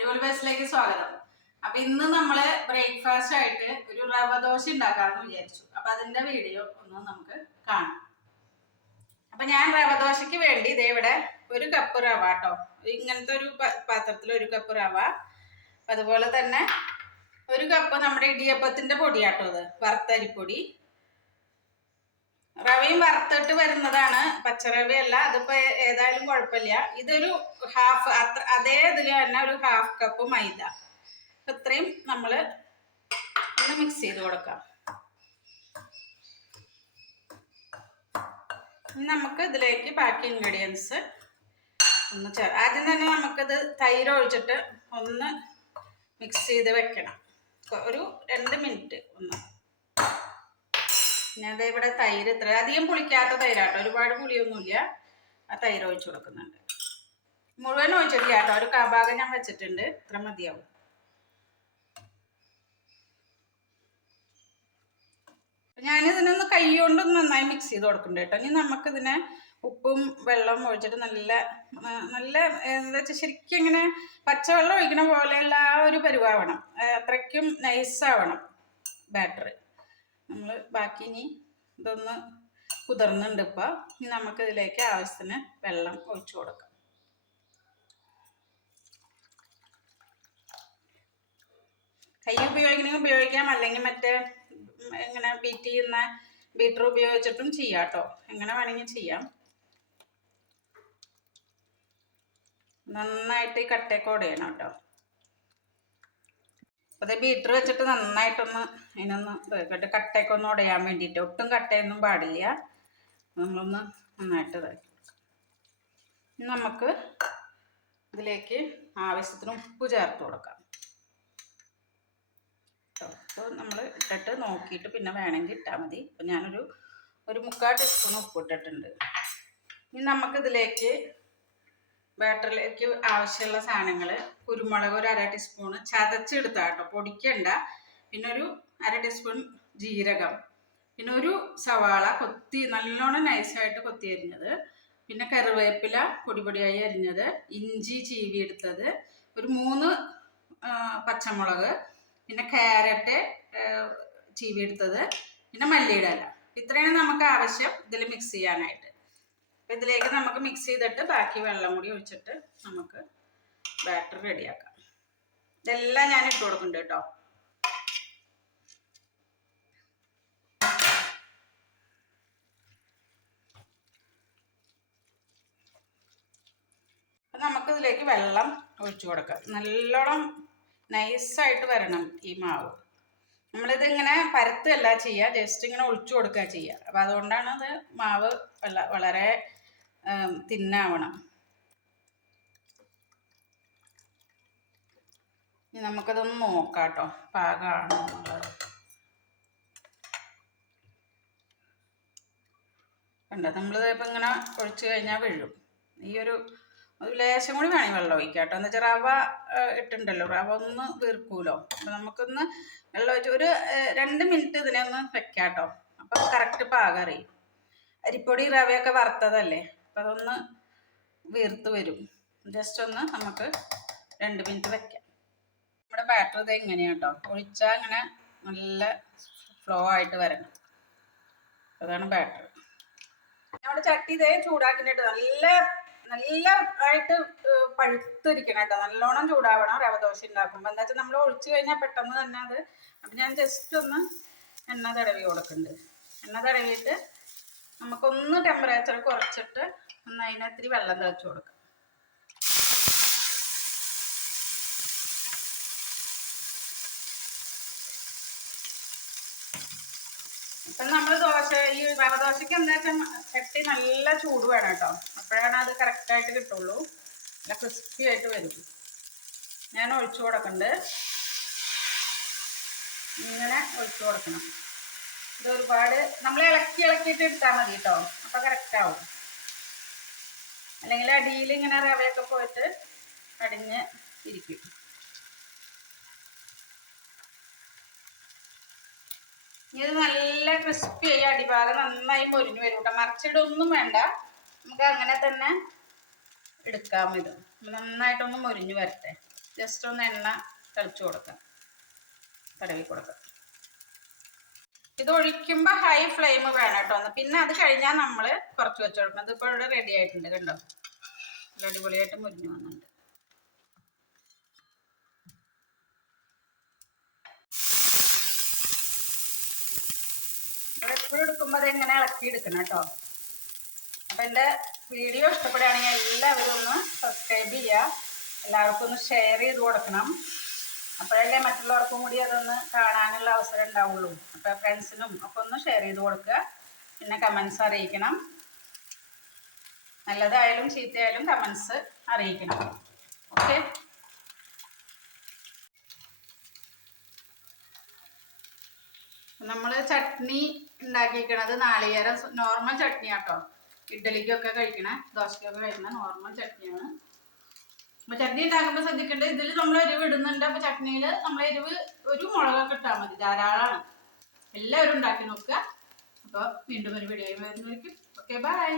അടിപൊളി ബസ്സിലേക്ക് സ്വാഗതം. അപ്പൊ ഇന്ന് നമ്മള് ബ്രേക്ക്ഫാസ്റ്റ് ആയിട്ട് ഒരു റവ ദോശ ഉണ്ടാക്കാമെന്ന് വിചാരിച്ചു. അപ്പൊ അതിന്റെ വീഡിയോ ഒന്ന് നമുക്ക് കാണാം. അപ്പൊ ഞാൻ റവ ദോശയ്ക്ക് വേണ്ടി ഇതേ ഇവിടെ ഒരു കപ്പ് റവ കേട്ടോ, ഇങ്ങനത്തെ ഒരു പാത്രത്തിൽ ഒരു കപ്പ് റവ, അതുപോലെ തന്നെ ഒരു കപ്പ് നമ്മുടെ ഇടിയപ്പത്തിന്റെ പൊടിയാട്ടോ, ഇത് വറുത്തരിപ്പൊടി. റവയും വറുത്തിട്ട് വരുന്നതാണ്, പച്ചറവയല്ല. അതിപ്പോ ഏതായാലും കുഴപ്പമില്ല. ഇതൊരു ഹാഫ്, അത്ര അതേ ഇതിൽ തന്നെ ഒരു ഹാഫ് കപ്പ് മൈദ. ഇത്രയും നമ്മൾ ഒന്ന് മിക്സ് ചെയ്ത് കൊടുക്കാം. നമുക്ക് ഇതിലേക്ക് ബാക്കി ഇൻഗ്രീഡിയൻസ് ഒന്ന് ആദ്യം തന്നെ നമുക്കിത് തൈര് ഒഴിച്ചിട്ട് ഒന്ന് മിക്സ് ചെയ്ത് വെക്കണം, ഒരു 2 മിനിറ്റ് ഒന്ന്. പിന്നെ അതേവിടെ തൈര് ഇത്ര അധികം പുളിക്കാത്ത തൈരാട്ടോ, ഒരുപാട് പുളിയൊന്നുമില്ല. ആ തൈര് ഒഴിച്ചു കൊടുക്കുന്നുണ്ട്. മുഴുവൻ ഒഴിച്ചിട്ടില്ല കേട്ടോ, ഒരു ഭാഗം ഞാൻ വെച്ചിട്ടുണ്ട്, ഇത്ര മതിയാവും. ഞാനിതിനൊന്ന് കൈ കൊണ്ടൊന്ന് നന്നായി മിക്സ് ചെയ്ത് കൊടുക്കുന്നുണ്ട് കേട്ടോ. ഇനി നമുക്കിതിനെ ഉപ്പും വെള്ളവും ഒഴിച്ചിട്ട് നല്ല എന്താ വെച്ചാൽ ശരിക്കും ഇങ്ങനെ പച്ചവെള്ളം ഒഴിക്കണ പോലെയുള്ള ആ ഒരു പരുവാവണം, അത്രയ്ക്കും നൈസാവണം ബാറ്റർ. നമ്മൾ ബാക്കി ഇനി ഇതൊന്ന് കുതിർന്നുണ്ട് ഇപ്പോൾ. ഇനി നമുക്കിതിലേക്ക് ആവശ്യത്തിന് വെള്ളം ഒഴിച്ചു കൊടുക്കാം. കൈ ഉപയോഗിക്കണമെങ്കിൽ ഉപയോഗിക്കാം, അല്ലെങ്കിൽ മറ്റേ ഇങ്ങനെ ബീറ്റ് ചെയ്യുന്ന ബീറ്റർ ഉപയോഗിച്ചിട്ടും ചെയ്യാം കേട്ടോ, എങ്ങനെ വേണമെങ്കിൽ ചെയ്യാം. നന്നായിട്ട് ഈ കട്ടയൊക്കെ ഉടയണം കേട്ടോ. അത് ബീറ്റർ വെച്ചിട്ട് നന്നായിട്ടൊന്ന് അതിനൊന്ന് ഇതാക്കിയിട്ട് കട്ടയൊക്കെ ഒന്ന് ഉടയാൻ വേണ്ടിയിട്ട്, ഒട്ടും കട്ടയൊന്നും പാടില്ല. നമ്മളൊന്ന് നന്നായിട്ട് ഇതാക്കി. നമുക്ക് ഇതിലേക്ക് ആവശ്യത്തിന് ഉപ്പ് ചേർത്ത് കൊടുക്കാം. അപ്പോൾ നമ്മൾ ഇട്ടിട്ട് നോക്കിയിട്ട് പിന്നെ വേണമെങ്കിൽ ഇട്ടാൽ മതി. അപ്പോൾ ഞാനൊരു 3/4 ടീസ്പൂൺ ഉപ്പ് ഇട്ടിട്ടുണ്ട്. ഇനി നമുക്കിതിലേക്ക് ബാറ്ററിലേക്ക് ആവശ്യമുള്ള സാധനങ്ങൾ: കുരുമുളക് ഒരു 1/2 ടീസ്പൂൺ ചതച്ചെടുത്താൽ കേട്ടോ, പൊടിക്കണ്ട. പിന്നെ ഒരു 1/2 ടീസ്പൂൺ ജീരകം, പിന്നെ ഒരു സവാള നല്ലോണം നൈസായിട്ട് കൊത്തി അരിഞ്ഞത്, പിന്നെ കറിവേപ്പില പൊടിയായി അരിഞ്ഞത്, ഇഞ്ചി ചീവി എടുത്തത്, ഒരു 3 പച്ചമുളക്, പിന്നെ ക്യാരറ്റ് ചീവി എടുത്തത്, പിന്നെ മല്ലിയുടെ ഇല. ഇത്രയാണ് നമുക്ക് ആവശ്യം ഇതിൽ മിക്സ് ചെയ്യാനായിട്ട്. അപ്പം ഇതിലേക്ക് നമുക്ക് മിക്സ് ചെയ്തിട്ട് ബാക്കി വെള്ളം കൂടി ഒഴിച്ചിട്ട് നമുക്ക് ബാറ്റർ റെഡിയാക്കാം. ഇതെല്ലാം ഞാൻ ഇട്ട് കൊടുക്കുന്നുണ്ട് കേട്ടോ. അപ്പം നമുക്കിതിലേക്ക് വെള്ളം ഒഴിച്ചു കൊടുക്കാം. നല്ലോണം നൈസായിട്ട് വരണം ഈ മാവ്. നമ്മളിത് ഇങ്ങനെ പരത്തല്ല ചെയ്യുക, ജസ്റ്റ് ഇങ്ങനെ ഒഴിച്ചു കൊടുക്കുക ചെയ്യുക. അപ്പം അതുകൊണ്ടാണ് അത് മാവ് വളരെ തിന്നാവണം. ഇനി നമുക്കതൊന്ന് നോക്കാം കേട്ടോ, പാകമാണോ എന്നുള്ളത്. കണ്ടോ, നമ്മളിത് ഇപ്പം ഇങ്ങനെ ഒഴിച്ചു കഴിഞ്ഞാൽ വീഴും. ഈ ഒരു ലേശം കൂടി വേണമെങ്കിൽ വെള്ളം ഒഴിക്കാം കേട്ടോ. എന്ന് വെച്ചാൽ റവ ഇട്ടുണ്ടല്ലോ, റവ ഒന്ന് വീർക്കൂലോ. അപ്പം നമുക്കൊന്ന് വെള്ളം ഒഴിച്ച് ഒരു 2 മിനിറ്റ് ഇതിനെ ഒന്ന് വെക്കാം കേട്ടോ. അപ്പം കറക്റ്റ് പാകം അറിയും. അരിപ്പൊടി റവയൊക്കെ വറുത്തതല്ലേ, അപ്പം അതൊന്ന് വീർത്ത് വരും. ജസ്റ്റ് ഒന്ന് നമുക്ക് 2 മിനിറ്റ് വെക്കാം. നമ്മുടെ ബാറ്റർ ഇത് എങ്ങനെയാണ് കേട്ടോ, ഒഴിച്ചാൽ അങ്ങനെ നല്ല ഫ്ലോ ആയിട്ട് വരണം. അതാണ് ബാറ്റർ. നമ്മുടെ ചട്ടി ഇതേ ചൂടാക്കിയിട്ട് നല്ല ആയിട്ട് പഴുത്തിരിക്കണം കേട്ടോ, നല്ലോണം ചൂടാവണം റവ ദോശ ഉണ്ടാക്കുമ്പോൾ. എന്താ വെച്ചാൽ നമ്മൾ ഒഴിച്ചു കഴിഞ്ഞാൽ പെട്ടെന്ന് തന്നെ അത്. അപ്പം ഞാൻ ജസ്റ്റ് ഒന്ന് എണ്ണ തടവി കൊടുക്കുന്നുണ്ട്. എണ്ണ തടവിയിട്ട് നമുക്കൊന്ന് ടെമ്പറേച്ചർ കുറച്ചിട്ട് ഒന്ന് അതിനത്തിരി വെള്ളം തളിച്ചു കൊടുക്കാം. അപ്പം നമ്മൾ ഈ റവ ദോശയ്ക്ക് എന്താ വെച്ചാൽ ചട്ടി നല്ല ചൂട് വേണം കേട്ടോ, അപ്പോഴാണ് അത് കറക്റ്റായിട്ട് കിട്ടുള്ളൂ, നല്ല ക്രിസ്പി ആയിട്ട് വരും. ഞാൻ ഒഴിച്ചു കൊടുക്കുന്നുണ്ട്, ഇങ്ങനെ ഒഴിച്ചു കൊടുക്കണം. ഇത് ഒരുപാട് നമ്മൾ ഇളക്കിയിട്ട് എടുത്താൽ മതി കേട്ടോ, അപ്പം കറക്റ്റാവും. അല്ലെങ്കിൽ അടിയിൽ ഇങ്ങനെ റവയൊക്കെ പോയിട്ട് അടിഞ്ഞ് ഇരിക്കും. ഇത് നല്ല ക്രിസ്പി ആയി അടിഭാഗം നന്നായി പൊരിഞ്ഞു വരും കേട്ടോ. മറിച്ചിടൊന്നും വേണ്ട, നമുക്ക് അങ്ങനെ തന്നെ എടുക്കാം. ഇത് നന്നായിട്ടൊന്ന് മൊരിഞ്ഞു വരട്ടെ. ജസ്റ്റ് ഒന്ന് എണ്ണ തളിച്ചു കൊടുക്കാം, തടവി കൊടുക്കാം. ഇത് ഒഴിക്കുമ്പോൾ ഹൈ ഫ്ലെയിം വേണം കേട്ടോ. പിന്നെ അത് കഴിഞ്ഞാൽ നമ്മൾ കുറച്ച് വെച്ച് കൊടുക്കണം. ഇതിപ്പോൾ ഇവിടെ റെഡി ആയിട്ടുണ്ട് കണ്ടോ, അടിപൊളിയായിട്ട് മുരിഞ്ഞു വന്നിട്ടുണ്ട്. എപ്പോഴും എടുക്കുമ്പോൾ അതെങ്ങനെ ഇളക്കി എടുക്കണം കേട്ടോ. അപ്പം എൻ്റെ വീഡിയോ ഇഷ്ടപ്പെടുകയാണെങ്കിൽ എല്ലാവരും ഒന്ന് സബ്സ്ക്രൈബ് ചെയ്യുക, എല്ലാവർക്കും ഒന്ന് ഷെയർ ചെയ്ത് കൊടുക്കണം. അപ്പോഴല്ലേ മറ്റുള്ളവർക്കും കൂടി അതൊന്ന് കാണാനുള്ള അവസരം ഉണ്ടാവുള്ളൂ. അപ്പോൾ ഫ്രണ്ട്സിനും ഒക്കെ ഒന്ന് ഷെയർ ചെയ്ത് കൊടുക്കുക. പിന്നെ കമൻസ് അറിയിക്കണം, നല്ലതായാലും ചീത്തയായാലും കമൻസ് അറിയിക്കണം. ഓക്കെ, നമ്മൾ ചട്നി ഉണ്ടാക്കിയിരിക്കണത് നാളികേരം നോർമൽ ചട്നി ആട്ടോ. ഇഡ്ഡലിക്കൊക്കെ കഴിക്കണ, ദോശക്കൊക്കെ കഴിക്കണ നോർമൽ ചട്നിയാണ്. അപ്പോൾ ചട്നി ഉണ്ടാക്കുമ്പോൾ ശ്രദ്ധിക്കേണ്ടത്, ഇതിൽ നമ്മൾ എരിവ് ഇടുന്നുണ്ട്. അപ്പോൾ ചട്നിയിൽ നമ്മൾ എരിവ് ഒരു മുളകൊക്കെ ഇട്ടാൽ മതി, ധാരാളമാണ്. എല്ലാവരും ഉണ്ടാക്കി നോക്കുക. അപ്പോൾ വീണ്ടും ഒരു വീഡിയോ വരുന്നതായിരിക്കും. Okay, by.